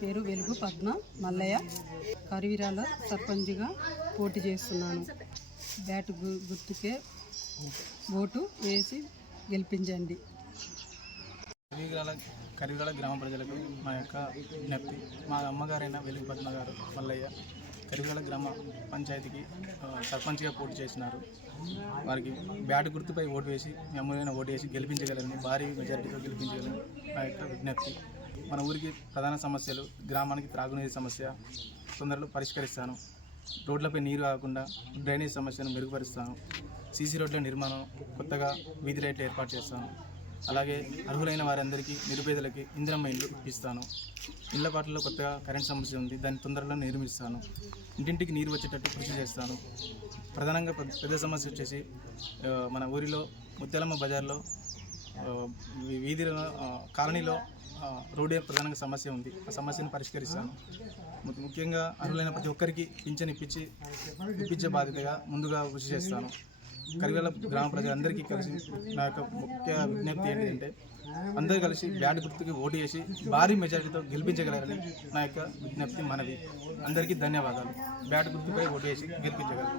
పేరు వెలుగు పద్మ మల్లయ్య. కరివిరాల సర్పంచ్గా పోటీ చేస్తున్నాను. బ్యాట్ గుర్తుకే ఓటు వేసి గెలిపించండి. కరివిగల కరివిగల గ్రామ ప్రజలకు మా యొక్క విజ్ఞప్తి. మా అమ్మగారైన వెలుగు పద్మ గారు మల్లయ్య కరివిగల గ్రామ పంచాయతీకి సర్పంచ్గా పోటీ చేసినారు. వారికి బ్యాట్ గుర్తుపై ఓటు వేసి మీ ఓటు వేసి గెలిపించగలని భారీ మెజారిటీతో గెలిపించగలని మా యొక్క విజ్ఞప్తి. మన ఊరికి ప్రధాన సమస్యలు గ్రామానికి త్రాగునీరు సమస్య తొందరలో పరిష్కరిస్తాను. రోడ్లపై నీరు కాకుండా డ్రైనేజ్ సమస్యను మెరుగుపరుస్తాను. సీసీ రోడ్ల నిర్మాణం కొత్తగా వీధి లైట్లు ఏర్పాటు చేస్తాను. అలాగే అర్హులైన వారందరికీ నిరుపేదలకి ఇంద్రమ్మ ఇల్లు ఇప్పిస్తాను. ఇళ్ళ పాటల్లో కొత్తగా కరెంట్ సమస్య ఉంది దాన్ని తొందరలో నిర్మిస్తాను. ఇంటింటికి నీరు వచ్చేటట్టు కృషి చేస్తాను. ప్రధానంగా పెద్ద పెద్ద సమస్య వచ్చేసి మన ఊరిలో ముత్యాలమ్మ బజార్లో వీధి కాలనీలో రోడ్డే ప్రధానంగా సమస్య ఉంది. ఆ సమస్యను పరిష్కరిస్తాను. ముఖ్యంగా అర్హులైన ప్రతి ఒక్కరికి పింఛన్ ఇప్పించి ఇప్పించే బాధ్యతగా ముందుగా కృషి చేస్తాను. కరివేల గ్రామ ప్రజలందరికీ కలిసి నా యొక్క ముఖ్య విజ్ఞప్తి ఏంటంటే అందరూ కలిసి బ్యాట్ గుర్తుకి ఓటు చేసి భారీ మెజారిటీతో గెలిపించగలరని నా యొక్క విజ్ఞప్తి మనవి. అందరికీ ధన్యవాదాలు. బ్యాట్ గుర్తుపై ఓటు చేసి గెలిపించగలరు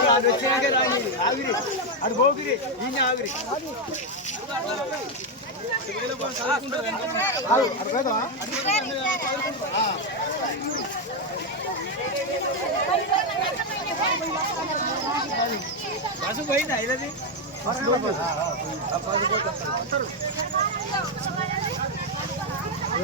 యాడి గుర్తుకే గుర్తులా గుర్తుంచుకో యాడిని గుర్తుంచుకో గుర్తులా గుర్తుంచుకో యాడిని గుర్తుంచుకో వెలుగు పద్మగారికి మనవడు